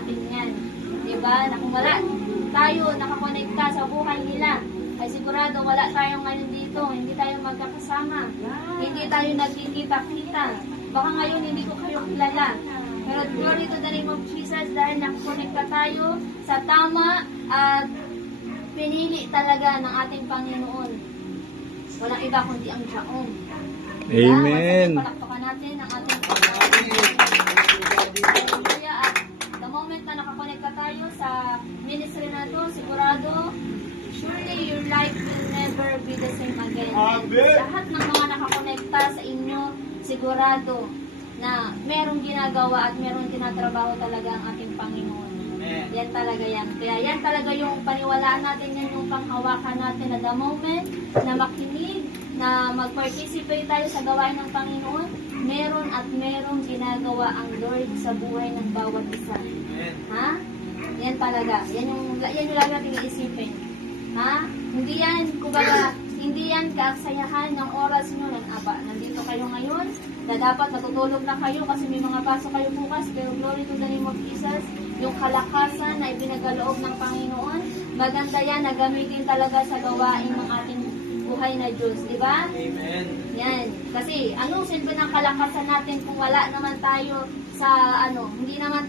natin yan. Diba? Na kung wala tayo nakakonekta sa buhay nila, ay sigurado wala tayo ngayon dito, hindi tayo magkakasama, hindi tayo nagkikita-kita. Baka ngayon hindi ko kayo kilala. Pero glory to the name of Jesus dahil nakakonekta tayo sa tama at pinili talaga ng ating Panginoon. Walang iba kundi ang Siyaong. Amen. Palakpakan natin ang ating Panginoon. Kaya at the moment na nakakonekta tayo sa ministry na to, sigurado, surely your life will never be the same again. Amen. Lahat ng mga nakakonekta sa inyo, sigurado na merong ginagawa at merong tinatrabaho talaga ang ating Panginoon. Yan talaga yan. Kaya yan talaga yung paniwalaan natin, yan yung panghawakan natin na the moment na makinig, na mag-participate tayo sa gawain ng Panginoon, meron at merong ginagawa ang Lord sa buhay ng bawat isa. Ha? Yan talaga. Yan yung lagi natin iisipin. Ha? Hindi yan, kumbaga, hindi yan kaaksayahan ng oras nyo ng aba. Nandito kayo ngayon, na dapat natutulog na kayo kasi may mga pasok kayo bukas, pero glory to the name of Jesus, yung kalakasan na ibinagaloob ng Panginoon, maganda yan na gamitin talaga sa gawain ng ating buhay na Diyos, di ba? Amen. Yan. Kasi anong silbi ng kalakasan natin kung wala naman tayo sa hindi naman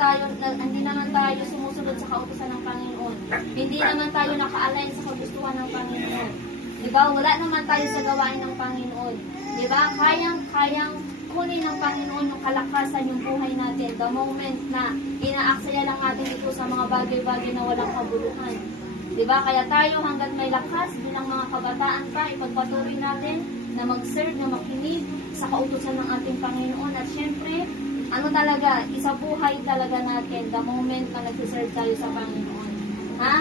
tayo sumusunod sa kautusan ng Panginoon. Hindi naman tayo naka-align sa kagustuhan ng Panginoon. Di ba? Wala naman tayo sa gawain ng Panginoon. Di ba? Kayang kunin ng Panginoon yung kalakasan, yung buhay natin. The moment na inaaksaya lang natin ito sa mga bagay-bagay na walang kabuluhan. Diba? Kaya tayo hanggang may lakas bilang mga kabataan pa, ipagpatuloy natin na mag-serve, na makinig sa kautusan ng ating Panginoon. At syempre, talaga, isabuhay talaga natin the moment na nag-serve tayo sa Panginoon. Ha?